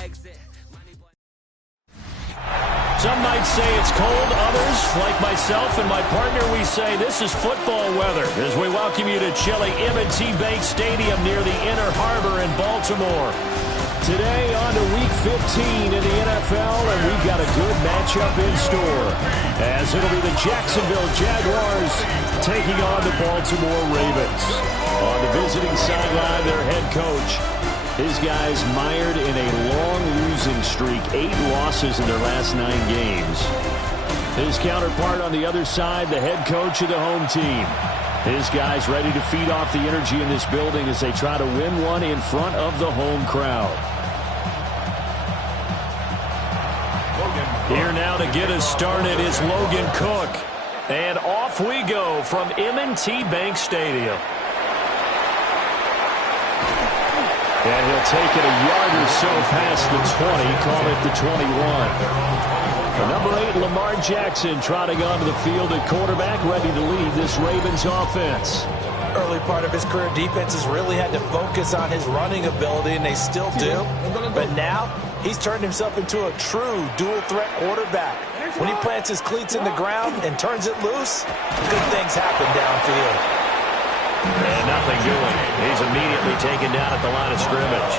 Some might say it's cold. Others, like myself and my partner, we say this is football weather as we welcome you to chilly M&T Bank Stadium near the Inner Harbor in Baltimore. Today on to Week 15 in the NFL, and we've got a good matchup in store as it'll be the Jacksonville Jaguars taking on the Baltimore Ravens. On the visiting sideline, their head coach. His guys mired in a long losing streak, 8 losses in their last 9 games. His counterpart on the other side, the head coach of the home team. His guys ready to feed off the energy in this building as they try to win one in front of the home crowd. Here now to get us started is Logan Cook. And off we go from M&T Bank Stadium. And he'll take it a yard or so past the 20, call it the 21. The number 8, Lamar Jackson, trotting onto the field at quarterback, ready to lead this Ravens offense. Early part of his career, defenses really had to focus on his running ability, and they still do. But now, he's turned himself into a true dual-threat quarterback. When he plants his cleats in the ground and turns it loose, good things happen downfield. And nothing doing. He's immediately taken down at the line of scrimmage.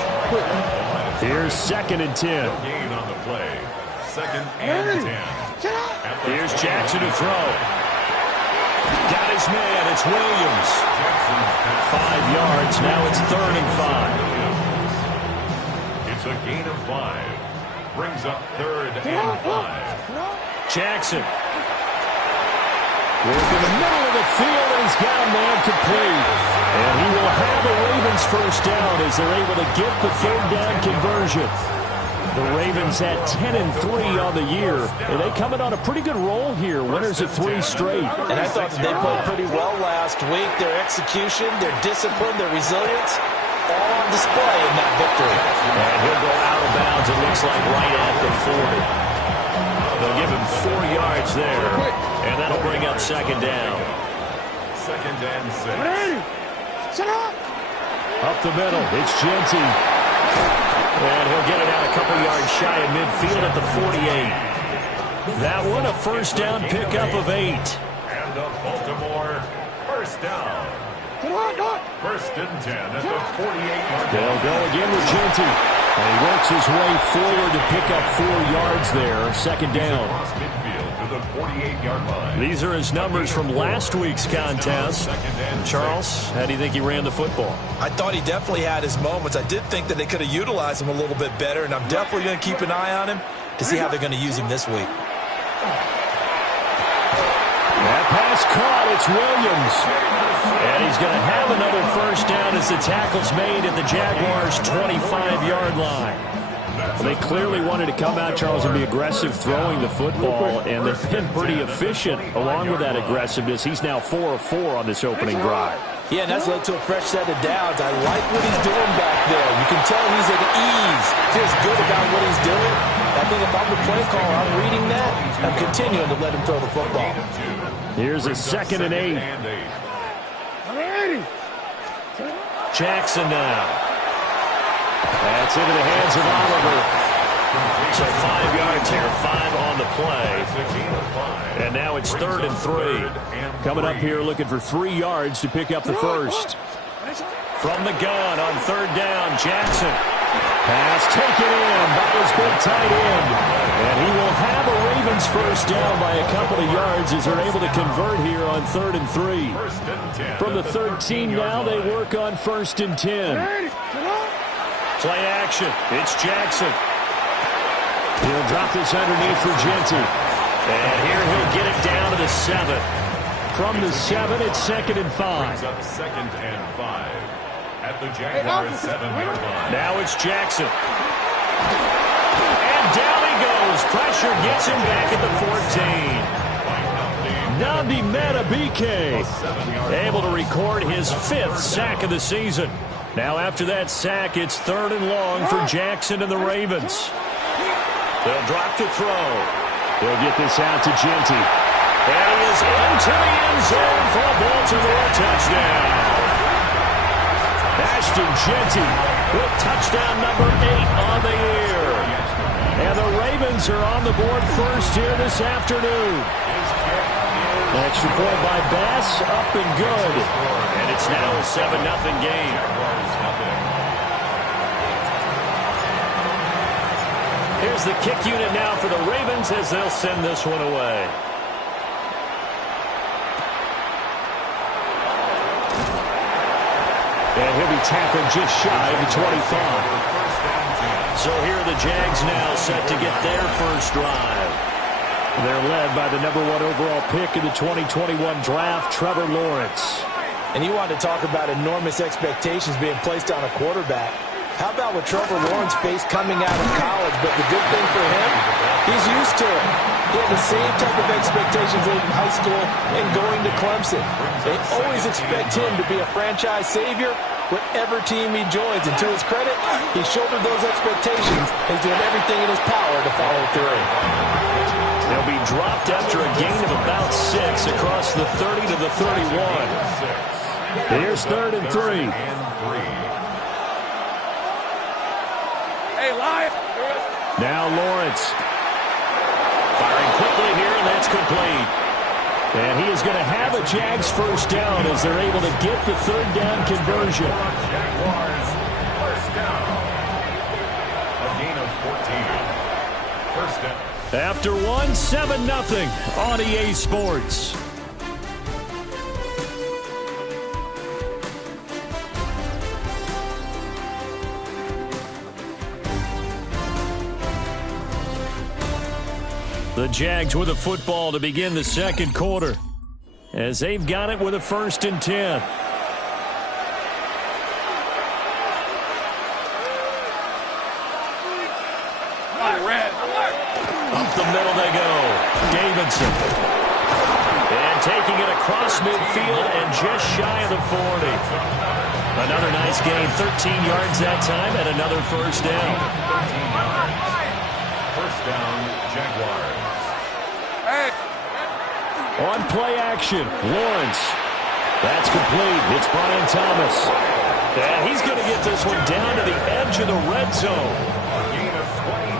Here's 2nd and 10. Gain on the play. 2nd and 10. Here's Jackson to throw. Got his man. It's Williams. 5 yards. Now it's 3rd and 5. It's a gain of 5. Brings up 3rd and 5. Jackson. Work in the middle of the field, and he's got a man complete. And he will have the Ravens first down as they're able to get the 3rd down conversion. The Ravens had 10-3 on the year, and they come in on a pretty good roll here. Winners of 3 straight. And I thought that they played pretty well last week. Their execution, their discipline, their resilience, all on display in that victory. And he'll go out of bounds, it looks like, right at the 40. They'll give him 4 yards there, and that'll bring up 2nd down. 2nd and 6. Up the middle, it's Genty. And he'll get it out a couple yards shy of midfield at the 48. That one, a first down pickup of 8. And the Baltimore first down. 1st and 10 at the 48-yard line. They'll go again with Genty. And he works his way forward to pick up 4 yards there. 2nd down. Across midfield to the 48-yard line. These are his numbers from last week's contest. Charles, how do you think he ran the football? I thought he definitely had his moments. I did think that they could have utilized him a little bit better, and I'm definitely going to keep an eye on him to see how they're going to use him this week. That pass caught. It's Williams. And he's going to have another first down as the tackle's made at the Jaguars' 25-yard line. Well, they clearly wanted to come out, Charles, and be aggressive throwing the football, and they've been pretty efficient along with that aggressiveness. He's now 4 of 4 on this opening drive. Yeah, and that's led to a fresh set of downs. I like what he's doing back there. You can tell he's at ease. Feels good about what he's doing. I think if I'm the play caller, I'm reading that. I'm continuing to let him throw the football. Here's a 2nd and 8. Jackson now. That's into the hands of Oliver. So 5 yards here, 5 on the play. And now it's 3rd and 3. Coming up here looking for 3 yards to pick up the first. From the gun on 3rd down, Jackson. Pass taken in by his big tight end. And he will have a Ravens first down by a couple of yards as they're able to convert here on 3rd and 3. From the 13 now, they work on 1st and 10. Play action. It's Jackson. He'll drop this underneath for Genty. And here he'll get it down to the 7. From the 7, it's 2nd and 5. 2nd and 5 at the Jaguars' 7-yard line. Now it's Jackson. And down he goes. Pressure gets him back at the 14. Nnamdi Madubuike able to record his 5th sack of the season. Now after that sack, it's 3rd and long for Jackson and the Ravens. They'll drop to throw. They'll get this out to Genty. And he is into the end zone for a Baltimore touchdown. As Christian Genty with touchdown number 8 on the year. And the Ravens are on the board first here this afternoon. Extra point by Bass, up and good. And it's now a 7-0 game. Here's the kick unit now for the Ravens as they'll send this one away. And he'll be tackled just shy of the 25. So here are the Jags now set to get their first drive. They're led by the #1 overall pick in the 2021 draft, Trevor Lawrence. And you want to talk about enormous expectations being placed on a quarterback. How about what Trevor Lawrence faced coming out of college? But the good thing for him, he's used to it. He had the same type of expectations in high school and going to Clemson. They always expect him to be a franchise savior whatever team he joins. And to his credit, he shouldered those expectations. He's doing everything in his power to follow through. They'll be dropped after a gain of about 6 across the 30 to the 31. Here's 3rd and 3. Now Lawrence. Firing quickly here, and that's complete. And he is going to have a Jags first down as they're able to get the 3rd down conversion. Jaguars first down. A gain of 14. First down. After 1, 7-0 on EA Sports. The Jags with a football to begin the second quarter as they've got it with a 1st and 10. Up the middle they go. Davidson. And taking it across midfield and just shy of the 40. Another nice gain, 13 yards that time, and another first down. First down, Jaguars. On play action, Lawrence. That's complete. It's Brian Thomas. And he's going to get this one down to the edge of the red zone. A gain of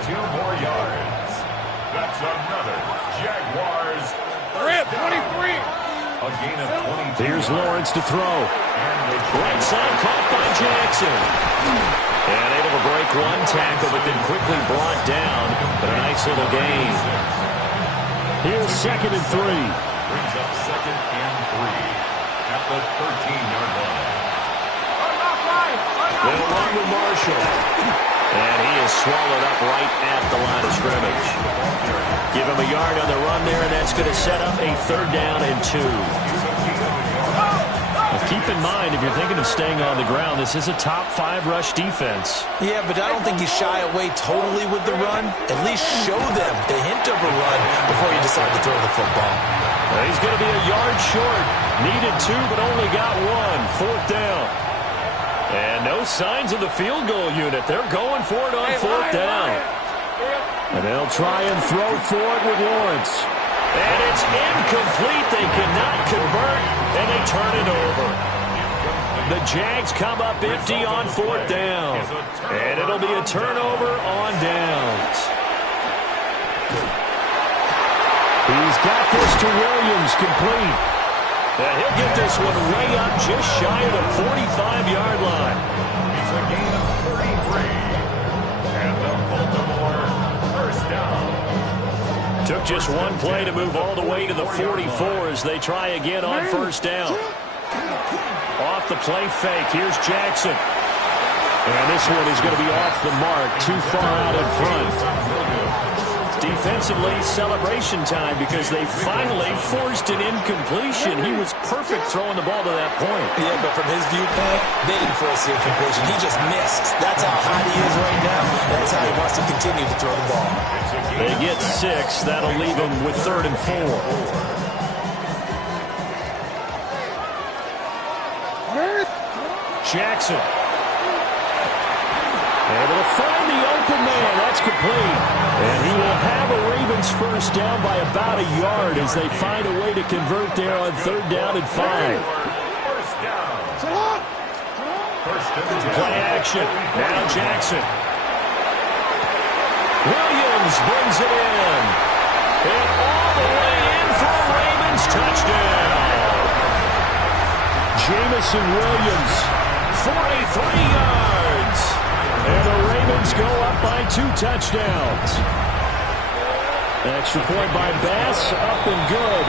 22 more yards. That's another Jaguars. 23. A gain of 22. Here's Lawrence to throw. Right side caught by Jackson. And able to break one tackle, but then quickly brought down. But a nice little gain. Here's 2nd and 3. Brings up 2nd and 3 at the 13-yard line. They'll run with Marshall. And he is swallowed up right at the line of scrimmage. Give him a yard on the run there, and that's going to set up a 3rd down and 2. Well, keep in mind, if you're thinking of staying on the ground, this is a top 5 rush defense. Yeah, but I don't think you shy away totally with the run. At least show them the hint of a run before you decide to throw the football. Well, he's going to be a yard short. Needed 2, but only got 1. 4th down. And no signs of the field goal unit. They're going for it on 4th down. And they'll try and throw for it with Lawrence. And it's incomplete. They cannot convert, and they turn it over. The Jags come up empty on 4th down. And it'll be a turnover on downs. He's got this to Williams, complete. And he'll get this one way up just shy of the 45-yard line. It's a gain of 33. And the Baltimore first down. Took just one play to move all the way to the 44 as they try again on 1st down. Off the play fake, here's Jackson. And this one is going to be off the mark, too far out in front. Defensively, celebration time because they finally forced an incompletion. He was perfect throwing the ball to that point. Yeah, but from his viewpoint, they didn't force the incompletion. He just missed. That's how hot he is right now. That's how he wants to continue to throw the ball. They get 6. That'll leave him with 3rd and 4. Jackson. Able to find the open man. That's complete. And he will have a Ravens first down by about a yard as they find a way to convert there on 3rd down and 5. First down. Play action. Now Jackson. Williams brings it in. And all the way in for a Ravens touchdown. Jamison Williams, 43 yards. And the Ravens go up by 2 touchdowns. Extra point by Bass, up and good.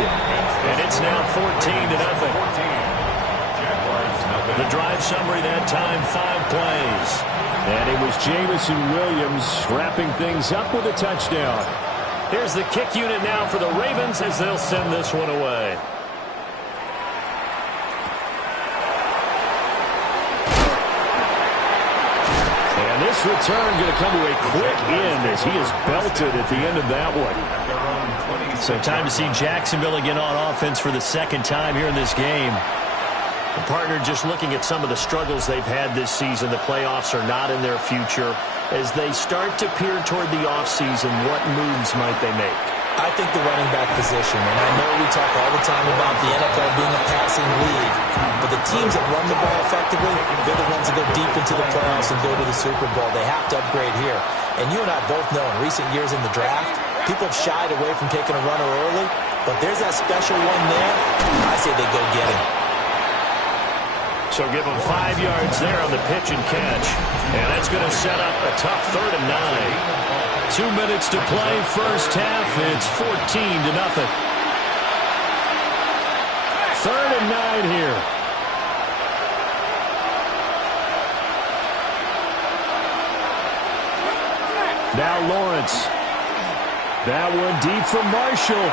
And it's now 14-0. The drive summary that time, 5 plays. And it was Jamison Williams wrapping things up with a touchdown. Here's the kick unit now for the Ravens as they'll send this one away. And this return going to come to a quick end as he is belted at the end of that one. So time to see Jacksonville again on offense for the second time here in this game. The partner just looking at some of the struggles they've had this season. The playoffs are not in their future. As they start to peer toward the offseason, what moves might they make? I think the running back position, and I know we talk all the time about the NFL being a passing league, but the teams that run the ball effectively, they're the ones that go deep into the playoffs and go to the Super Bowl. They have to upgrade here. And you and I both know in recent years in the draft, people have shied away from taking a runner early, but there's that special one there. I say they go get him. So give them 5 yards there on the pitch and catch. And that's going to set up a tough 3rd and 9. 2 minutes to play, first half. It's 14-0. 3rd and 9 here. Now Lawrence. That one deep from Marshall.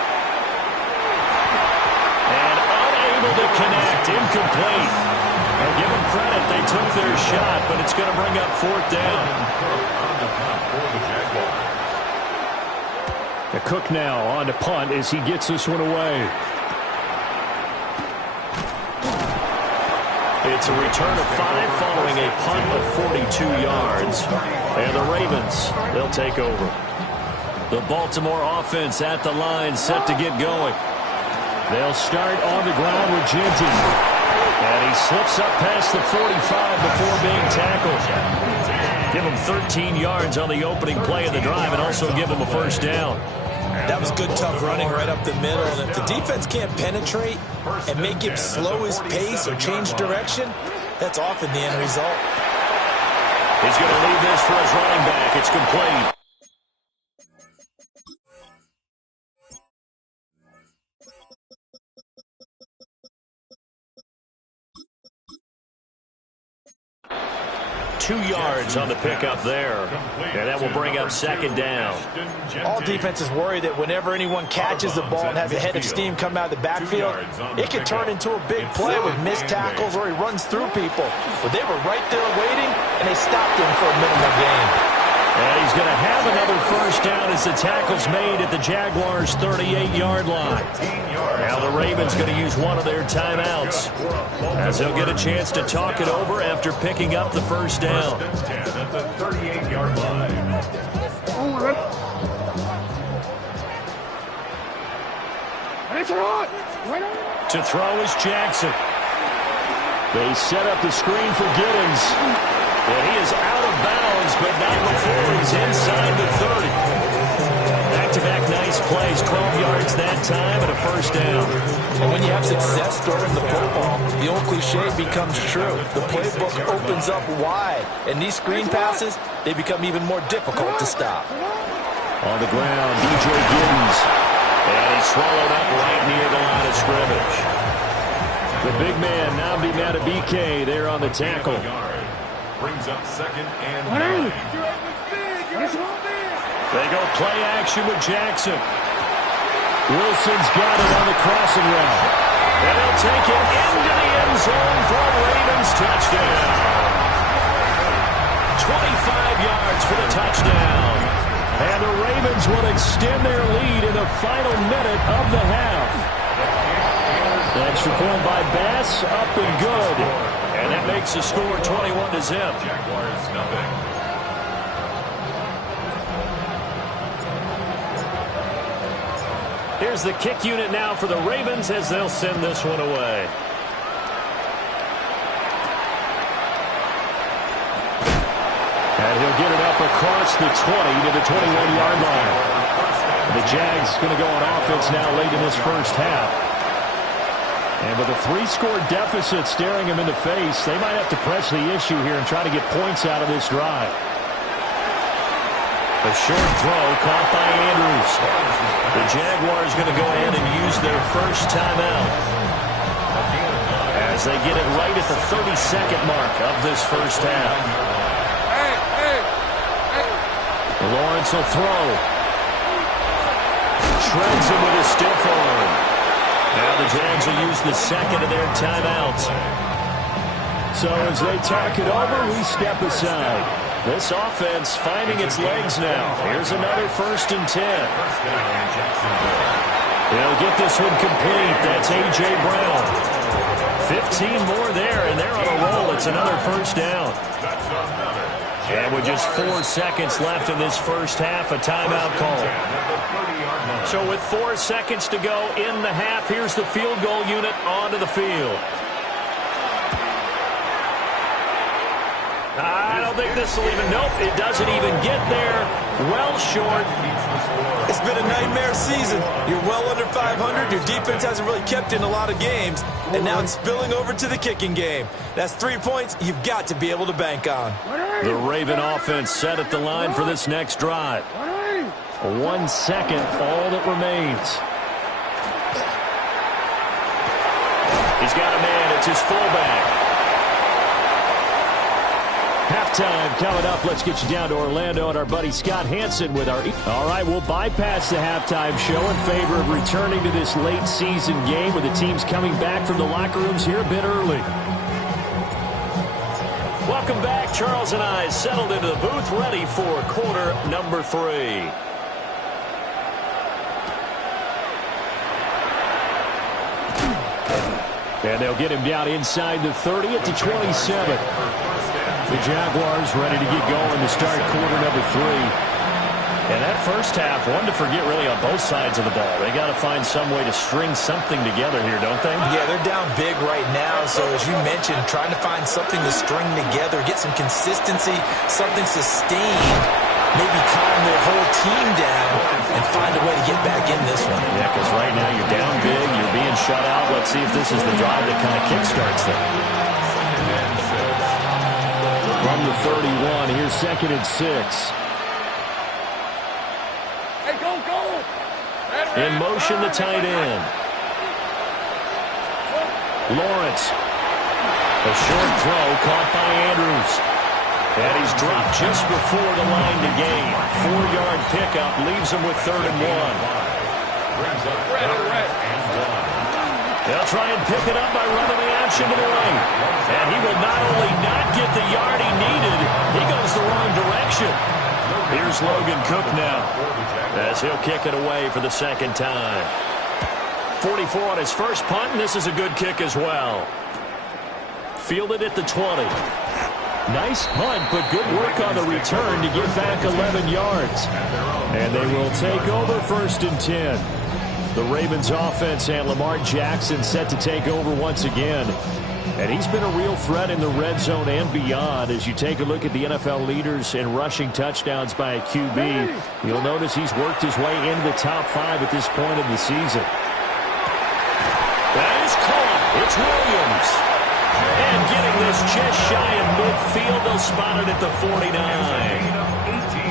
And unable to connect, incomplete. Well, give them credit. They took their shot, but it's going to bring up 4th down. The Cook now on to punt as he gets this one away. It's a return of 5 following a punt of 42 yards. And the Ravens, they'll take over. The Baltimore offense at the line, set to get going. They'll start on the ground with Genty. And he slips up past the 45 before being tackled. Give him 13 yards on the opening play of the drive and also give him a first down. That was good, tough running right up the middle. And if the defense can't penetrate and make him slow his pace or change direction, that's often the end result. He's going to leave this for his running back. It's complete. Two yards on the pickup there. And that will bring up 2nd down. All defenses worry that whenever anyone catches the ball and has a head of steam come out of the backfield, it can turn into a big play with missed tackles or he runs through people. But they were right there waiting, and they stopped him for a minimal gain. And he's going to have another first down as the tackle's made at the Jaguars' 38-yard line. Now the Ravens going to use one of their timeouts as they'll get a chance to talk it over after picking up the first down. At the 38-yard line. To throw is Jackson. They set up the screen for Giddens. Well, he is out of bounds, but not before he's inside the 30. Back-to-back nice plays, 12 yards that time and a first down. And when you have success throwing the football, the old cliche becomes true. The playbook opens up wide, and these screen passes, they become even more difficult to stop. On the ground, DJ Giddens. And he's swallowed up right near the line of scrimmage. The big man, Nnamdi Madubuike, there on the tackle. Brings up 2nd and 9. They go play action with Jackson. Wilson's got it on the crossing route. And they'll take it into the end zone for a Ravens touchdown. 25 yards for the touchdown. And the Ravens will extend their lead in the final minute of the half. Extra point by Bass, up and good. And that makes the score 21-0. Jaguars nothing. Here's the kick unit now for the Ravens as they'll send this one away. And he'll get it up across the 20 to the 21-yard line. The Jags going to go on offense now late in this first half. And with a 3-score deficit staring him in the face, they might have to press the issue here and try to get points out of this drive. A short throw caught by Andrews. The Jaguars going to go ahead and use their first timeout as they get it right at the 32nd mark of this first half. Lawrence will throw. Shreds him with a stiff arm. Now the Jags will use the second of their timeouts. So as they talk it over, we step aside. This offense finding its legs now. Here's another 1st and 10. They'll get this one complete. That's A.J. Brown. 15 more there, and they're on a roll. It's another first down. And with just 4 seconds left in this first half, a timeout call. So with 4 seconds to go in the half, here's the field goal unit onto the field. I don't think this will even, nope, it doesn't even get there. Well short. It's been a nightmare season. You're well under 500. Your defense hasn't really kept in a lot of games. And now it's spilling over to the kicking game. That's 3 points you've got to be able to bank on. The Raven offense set at the line for this next drive. 1 second, all that remains. He's got a man. It's his fullback. Halftime coming up. Let's get you down to Orlando and our buddy Scott Hansen with our... All right, we'll bypass the halftime show in favor of returning to this late season game with the teams coming back from the locker rooms here a bit early. Welcome back. Charles and I settled into the booth ready for quarter number 3. And they'll get him down inside the 30 at the 27. The Jaguars ready to get going to start quarter number 3. And that first half, one to forget really on both sides of the ball. They got to find some way to string something together here, don't they? Yeah, they're down big right now. So as you mentioned, trying to find something to string together, get some consistency, something sustained, maybe calm their whole team down and find a way to get back in this one. Yeah, because right now you're down big, you're being shut out. Let's see if this is the drive that kind of kickstarts them. From the 31, here's 2nd and 6. Hey, go! In motion, the tight end. Lawrence. A short throw caught by Andrews. And he's dropped just before the line to gain. 4-yard pickup leaves him with 3rd and 1. They'll try and pick it up by running the action to the right. And he will not only not get the yard he needed, he goes the wrong direction. Here's Logan Cook now as he'll kick it away for the 2nd time. 44 on his first punt, and this is a good kick as well. Fielded at the 20. Nice punt, but good work on the return to get back 11 yards. And they will take over 1st and 10. The Ravens offense and Lamar Jackson set to take over once again. And he's been a real threat in the red zone and beyond. As you take a look at the NFL leaders in rushing touchdowns by a QB, you'll notice he's worked his way into the top 5 at this point in the season. That is caught. It's Williams. And getting this just shy of midfield, they'll spot it at the 49. 18.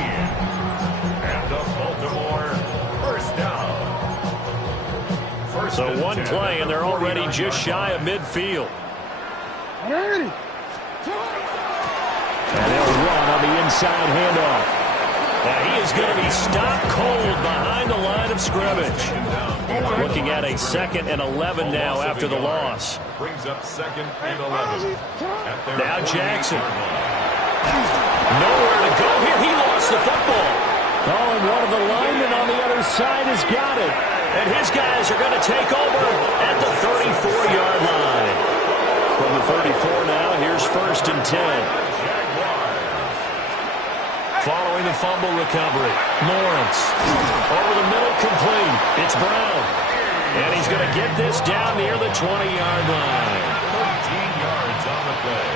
And the Baltimore first down. So one play, and they're already just shy of midfield. And they'll run on the inside handoff. And he is going to be stopped cold behind the line of scrimmage. Looking at a 2nd and 11 now after the loss. Brings up 2nd and 11. Now Jackson. Nowhere to go here. He lost the football. Oh, and one of the linemen on the other side has got it. And his guys are going to take over at the 34-yard line. From the 34 now, here's 1st and 10. Following the fumble recovery, Lawrence. Over the middle, complete. It's Brown. And he's going to get this down near the 20-yard line. 13 yards on the play.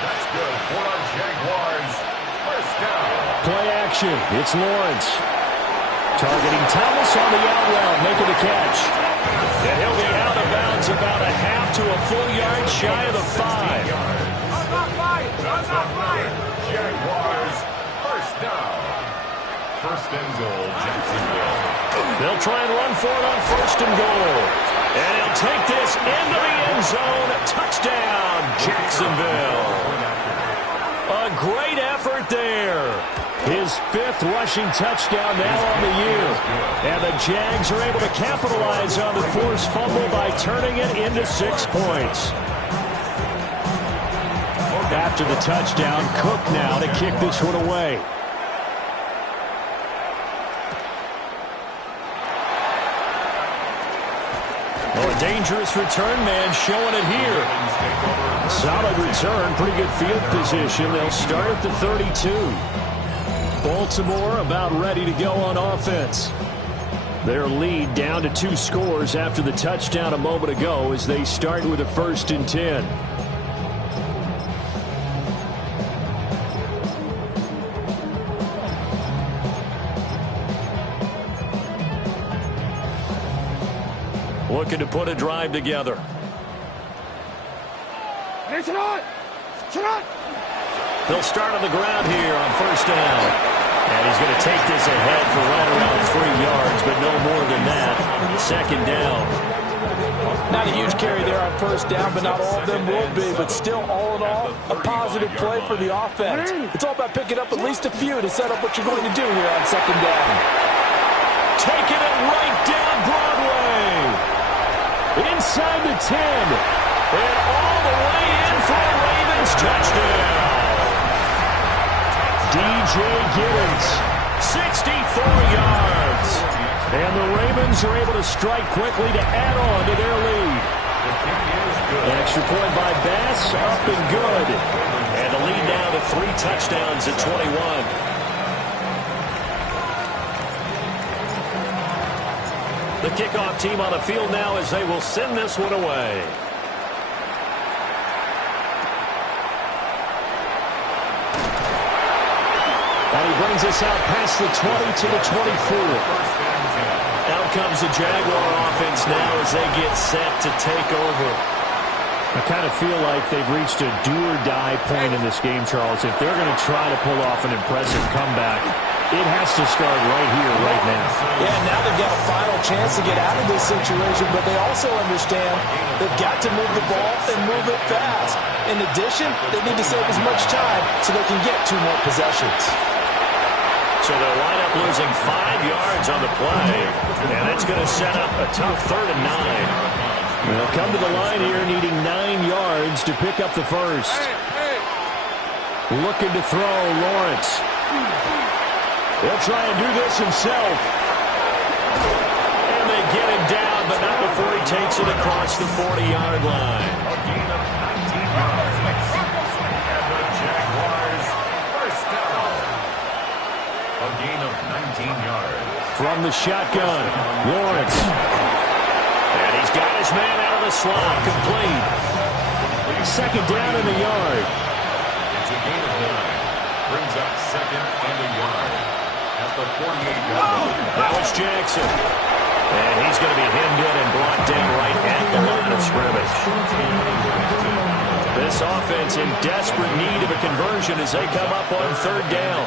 That's good for our Jaguars. action. It's Lawrence. Targeting Thomas on the out route, making the catch. And he'll be out of bounds about a half to a full yard shy of the 5. Jaguars, first down. First and goal, Jacksonville. They'll try and run for it on first and goal. And he'll take this into the end zone. Touchdown, Jacksonville. A great effort there. His 5th rushing touchdown now on the year. And the Jags are able to capitalize on the forced fumble by turning it into 6 points. After the touchdown, Cook now to kick this one away. Oh, a dangerous return man showing it here. Solid return, pretty good field position. They'll start at the 32. Baltimore about ready to go on offense. Their lead down to 2 scores after the touchdown a moment ago as they start with a 1st and 10. Looking to put a drive together. They'll start on the ground here on first down. And he's going to take this ahead for right around 3 yards, but no more than that. 2nd down. Not a huge carry there on first down, but not all of them will be. But still, all in all, a positive play for the offense. It's all about picking up at least a few to set up what you're going to do here on 2nd down. Taking it right down Broadway. Inside the 10. And all the way in for a Ravens touchdown. DJ Giddens, 64 yards. And the Ravens are able to strike quickly to add on to their lead. An extra point by Bass, up and good. And the lead now to 3 touchdowns at 21. The kickoff team on the field now as they will send this one away. And he brings us out past the 20 to the 24. Out comes the Jaguar offense now as they get set to take over. I kind of feel like they've reached a do-or-die point in this game, Charles. If they're going to try to pull off an impressive comeback, it has to start right here, right now. Yeah, now they've got a final chance to get out of this situation, but they also understand they've got to move the ball and move it fast. In addition, they need to save as much time so they can get 2 more possessions. So they'll line up losing 5 yards on the play, and it's going to set up a tough 3rd and 9. They'll come to the line here needing 9 yards to pick up the first. Looking to throw, Lawrence. He'll try and do this himself. And they get him down, but not before he takes it across the 40-yard line. A gain of 19 yards. And the Jaguars, first down. A gain of 19 yards. From the shotgun, Lawrence. And he's got his man out of the slot, complete. 2nd down in the yard. It's a gain of 9. Brings up 2nd and a yard. At the 48-yard line. Now it's Jackson. And he's going to be hemmed in and brought down right at the line of scrimmage. This offense in desperate need of a conversion as they come up on 3rd down.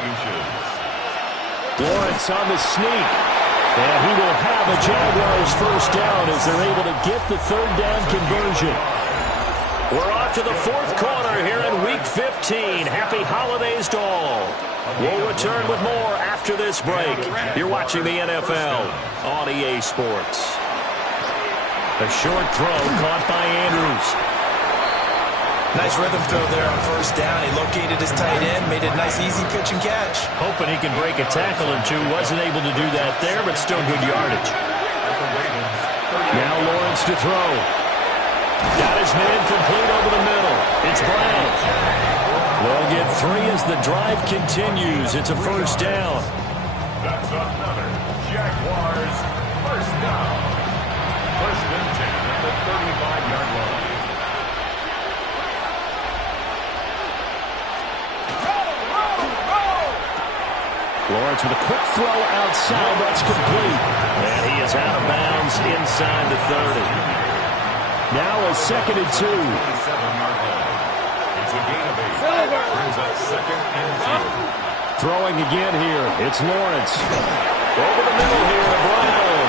Lawrence on the sneak. And he will have a Jaguars first down as they're able to get the 3rd down conversion. We're off to the 4th quarter here in Week 15. Happy holidays to all. We'll return with more after this break. You're watching the NFL on EA Sports. A short throw caught by Andrews. Nice rhythm throw there on first down. He located his tight end, made a nice easy pitch and catch. Hoping he can break a tackle or two. Wasn't able to do that there, but still good yardage. Now Lawrence to throw. Got his man complete over the middle. It's Brown. They'll get 3 as the drive continues. It's a first down. That's another Jaguars first down. 1st and 10 at the 35-yard line. Lawrence with a quick throw outside. That's complete. And he is out of bounds inside the 30. Now a 2nd and 2. It's a gain of 8. Brings up 2nd and 2. Throwing again here. It's Lawrence. Over the middle here to Brown.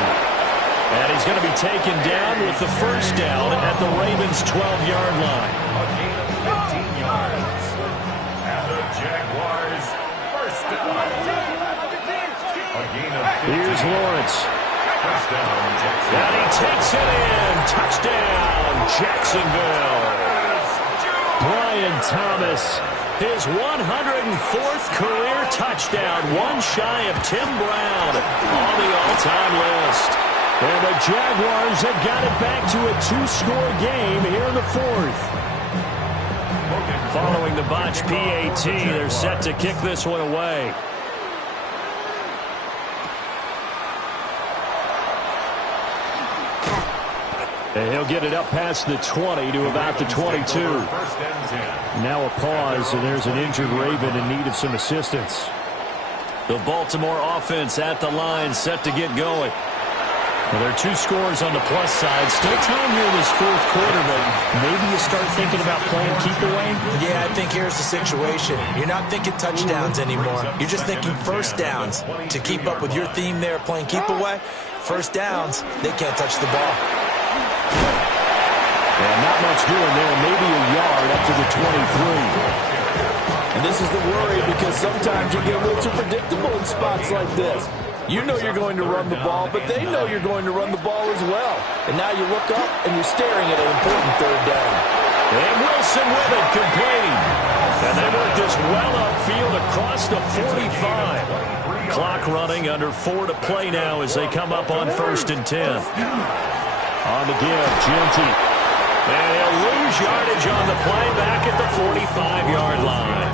And he's going to be taken down with the first down at the Ravens' 12-yard line. A gain of 15 yards. And the Jaguars first down. A gain of 15. Here's Lawrence. First down, Jackson. And he takes it in. Touchdown, Jacksonville. Brian Thomas, his 104th career touchdown, one shy of Tim Brown on the all-time list. And the Jaguars have got it back to a 2-score game here in the 4th. Following the botch PAT, they're set to kick this one away. And he'll get it up past the 20 to about the 22. Now a pause, and there's an injured Raven in need of some assistance. The Baltimore offense at the line, set to get going. Well, there are 2 scores on the plus side. Still time here in this 4th quarter, but maybe you start thinking about playing keep away? Yeah, I think here's the situation. You're not thinking touchdowns anymore. You're just thinking first downs. To keep up with your theme there, playing keep away, first downs, they can't touch the ball. And not much doing there. Maybe a yard up to the 23. And this is the worry, because sometimes you get a little too predictable in spots like this. You know you're going to run the ball, but they know you're going to run the ball as well. And now you look up and you're staring at an important 3rd down. And Wilson with it, complete. And they work this well upfield across the 45. Clock running, under 4 to play now as they come up on 1st and 10. On the give, Genty. And he'll lose yardage on the play back at the 45-yard line.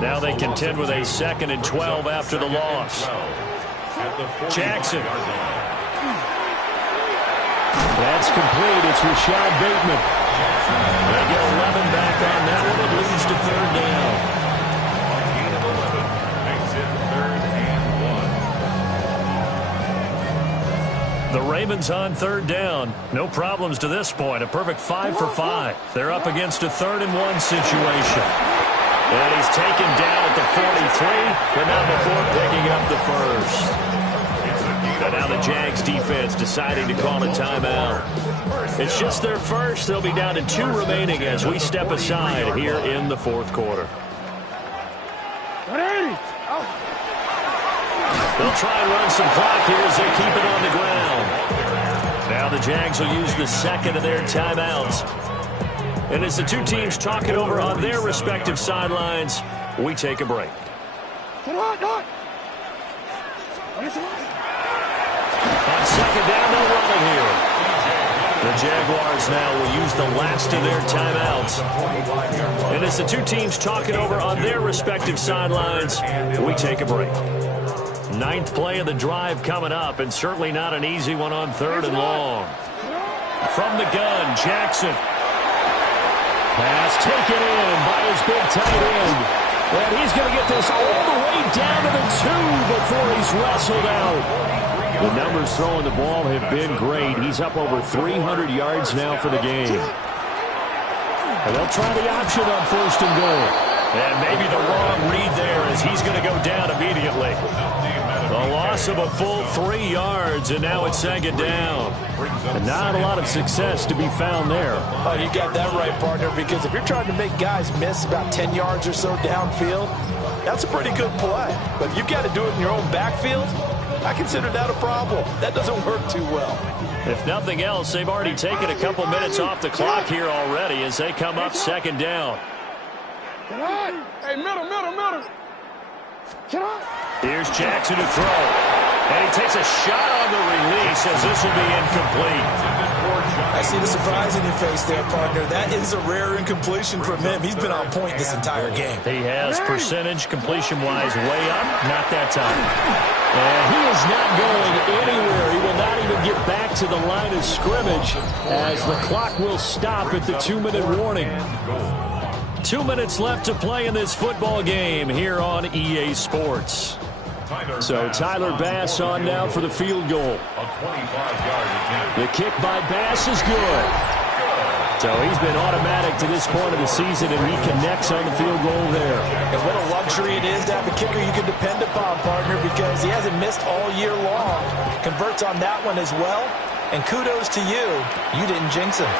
Now they contend with a 2nd and 12 after the loss. Jackson. That's complete. It's Rashad Bateman. They get 11 back on that one. It leads to 3rd down. A gain of 11 makes it 3rd and 1. The Ravens on 3rd down. No problems to this point. A perfect 5 for 5. They're up against a 3rd and 1 situation. And he's taken down at the 43, but not before picking up the first. And now the Jags defense deciding to call a timeout. It's just their first. They'll be down to 2 remaining as we step aside here in the 4th quarter. They'll try and run some clock here as they keep it on the ground. Now the Jags will use the 2nd of their timeouts. And as the 2 teams talk it over on their respective sidelines, we take a break. On 2nd down, no running here. The Jaguars now will use the last of their timeouts. And as the 2 teams talk it over on their respective sidelines, we take a break. 9th play of the drive coming up, and certainly not an easy one on 3rd and long. From the gun, Jackson. Pass taken in by his big tight end. And he's going to get this all the way down to the 2 before he's wrestled out. The numbers throwing the ball have been great. He's up over 300 yards now for the game. And they'll try the option on 1st and goal. And maybe the wrong read there as he's going to go down immediately. The loss of a full 3 yards, and now it's 2nd down. And not a lot of success to be found there. Oh, you got that right, partner, because if you're trying to make guys miss about 10 yards or so downfield, that's a pretty good play. But if you've got to do it in your own backfield, I consider that a problem. That doesn't work too well. If nothing else, they've already taken a couple minutes off the clock here already as they come up 2nd down. Hey, middle. Here's Jackson to throw. And he takes a shot on the release as this will be incomplete. I see the surprise in your face there, partner. That is a rare incompletion from him. He's been on point this entire game. He has percentage completion-wise way up. Not that time. And he is not going anywhere. He will not even get back to the line of scrimmage as the clock will stop at the 2-minute warning. 2 minutes left to play in this football game here on EA Sports. So Tyler Bass on now for the field goal. The kick by Bass is good. So he's been automatic to this point of the season, and he connects on the field goal there. And what a luxury it is to have a kicker you can depend upon, partner, because he hasn't missed all year long. Converts on that one as well. And kudos to you. You didn't jinx him.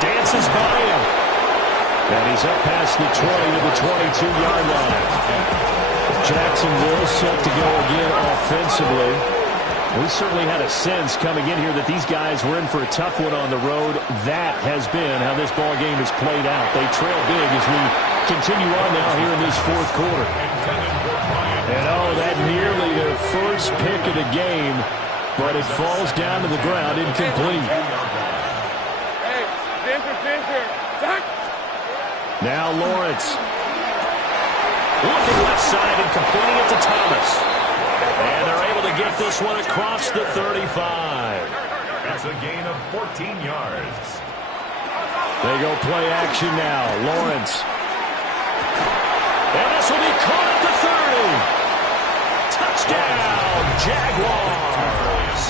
Dances by him. And he's up past the 20 to the 22-yard line. Jacksonville set to go again offensively. We certainly had a sense coming in here that these guys were in for a tough one on the road. That has been how this ball game has played out. They trail big as we continue on now here in this fourth quarter. And that nearly their first pick of the game, but it falls down to the ground incomplete. Now Lawrence. Looking left side and completing it to Thomas. And they're able to get this one across the 35. That's a gain of 14 yards. They go play action now. Lawrence. And this will be caught at the 30. Touchdown, Jaguars.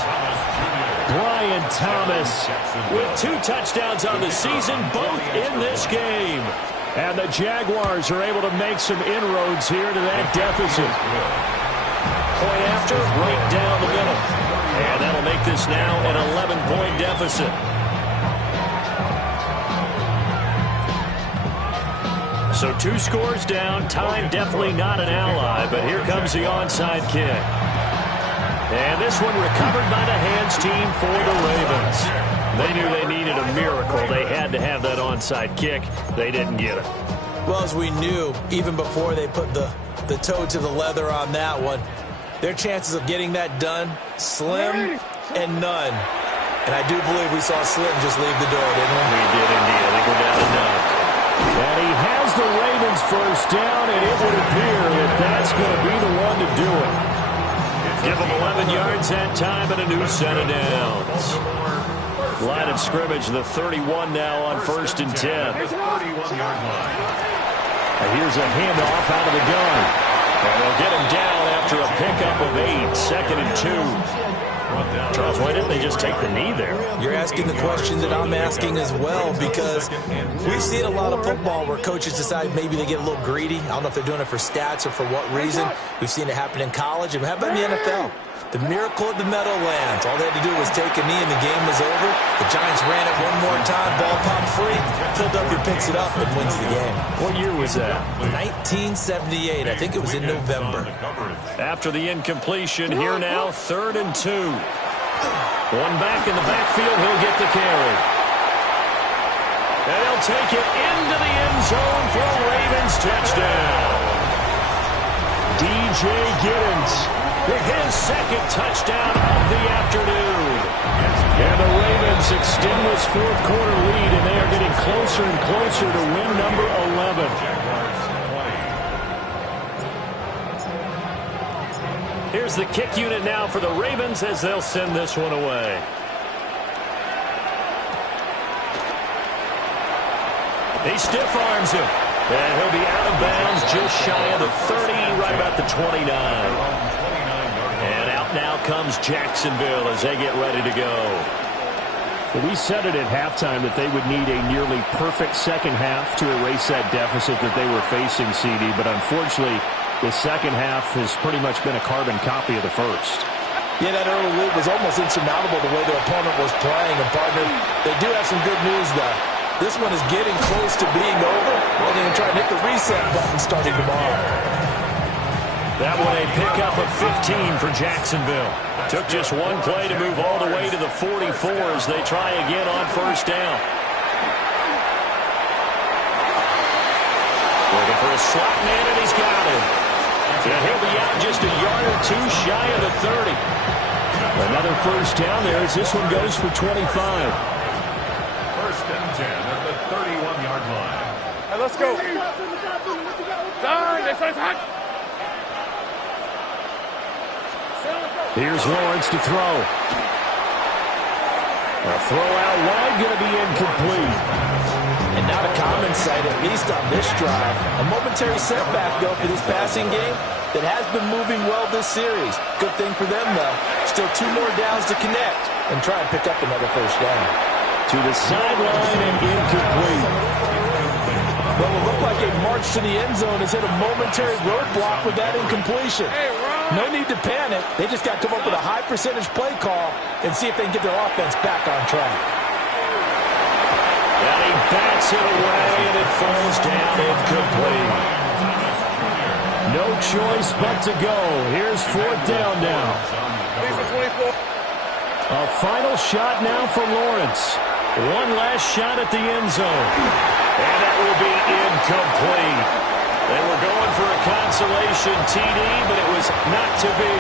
Brian Thomas with 2 touchdowns on the season, both in this game. And the Jaguars are able to make some inroads here to that deficit. Point after, right down the middle. And that'll make this now an 11-point deficit. So 2 scores down. Time definitely not an ally, but here comes the onside kick. And this one recovered by the hands team for the Ravens. They knew they needed a miracle. They had to have that onside kick. They didn't get it. Well, as we knew, even before they put the toe to the leather on that one, their chances of getting that done, slim and none. And I do believe we saw Slim just leave the door, didn't we? We did indeed. I think we're down to none. And he has the Ravens first down, and it would appear that that's going to be the one to do it. Give them 11 yards that time and a new set of downs. Line of scrimmage, the 31 now on 1st and 10. And here's a handoff out of the gun. And they'll get him down after a pickup of 8, 2nd and 2. Charles, why didn't they just take the knee there? You're asking the question that I'm asking as well, because we've seen a lot of football where coaches decide maybe they get a little greedy. I don't know if they're doing it for stats or for what reason. We've seen it happen in college, and how about in the NFL? The miracle of the Meadowlands. All they had to do was take a knee and the game was over. The Giants ran it one more time. Ball popped free. Philadelphia picks it up and wins the game. What year was that? 1978. I think it was in November. After the incompletion, here now, 3rd and 2. One back in the backfield. He'll get the carry. And he'll take it into the end zone for a Ravens touchdown. DJ Giddens with his 2nd touchdown of the afternoon. And the Ravens extend this 4th quarter lead, and they are getting closer and closer to win number 11. Here's the kick unit now for the Ravens as they'll send this one away. He stiff arms him. And he'll be out of bounds just shy of the 30, right about the 29. And out now comes Jacksonville as they get ready to go. Well, we said it at halftime that they would need a nearly perfect second half to erase that deficit that they were facing, CD. But unfortunately, the second half has pretty much been a carbon copy of the first. Yeah, that early lead was almost insurmountable the way their opponent was playing. And, partner, they do have some good news, though. This one is getting close to being over. Well, they can try and hit the reset button starting tomorrow. That one a pickup of 15 for Jacksonville. Took just one play to move all the way to the 44 as they try again on 1st down. Looking for a slot man, and he's got him. And he'll be out just a yard or 2 shy of the 30. Another 1st down there as this one goes for 25. 1st and 10 at the 31-yard line. Hey, let's go. Here's Lawrence to throw. A throw out wide, going to be incomplete. And not a common sight, at least on this drive. A momentary setback, though, for this passing game that has been moving well this series. Good thing for them, though. Still 2 more downs to connect and try and pick up another first down. To the sideline and incomplete. Well, it looked like a march to the end zone has hit a momentary roadblock with that incompletion. No need to panic. They just got to come up with a high percentage play call and see if they can get their offense back on track. And he bats it away, and it falls down incomplete. No choice but to go. Here's 4th down now. A final shot now for Lawrence. One last shot at the end zone. And that will be incomplete. They were going for a consolation TD, but it was not to be.